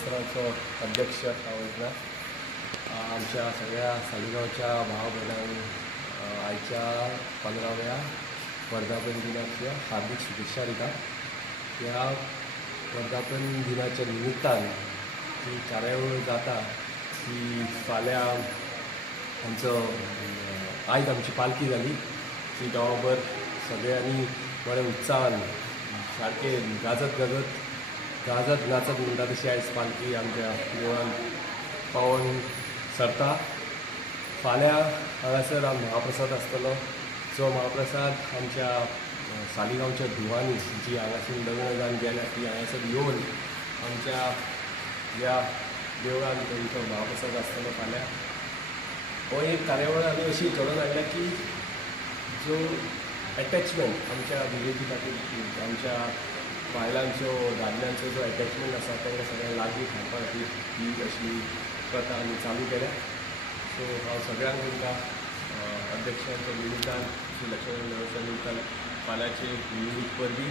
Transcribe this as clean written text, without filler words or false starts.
देवस्थानाचो अध्यक्ष हांव आमच्या सगळ्या सालिगांवच्या भाव भयणांक आयच्या 15व्या वर्धापन दिनाच्या हार्दिक शुभेच्छा दिता. ह्या वर्धापन दिनाच्या निमित्तान जी कार्यावळ जाता ती फाल्यां आमचो आयज आमची पालखी जाली. ती गांवभर सगळ्यांनी बऱ्या उत्साहान सारके गाजत नाचत म्हणटा तशी आयज पालखी आमच्या देवळान पावन सरता. फाल्यां हांगासर महाप्रसाद आसतलो. जो महाप्रसाद आमच्या सालिगांवच्या धुवांनी जी हांगासून लग्न जावन गेल्या ती हांगासर येवन आमच्या ह्या देवळान तेंचो महाप्रसाद आसतलो फाल्यां. हो एक कार्यावळ आमी अशी घडोवन हाडल्या की जो एटॅचमेंट आमच्या विलेजी खातीर आमच्या बायलांचो दादल्यांचो जो एटॅचमेंट आसा तांकां सगळ्यांक लागीं हाडपा खातीर ही अशी प्रथा आमी चालू केल्या. सो हांव सगळ्यांक तुमकां अध्यक्षांच्या निमित्तान श्री लक्ष्मण देवस्थान निमित्तान फाल्यांचे निवडीक परबी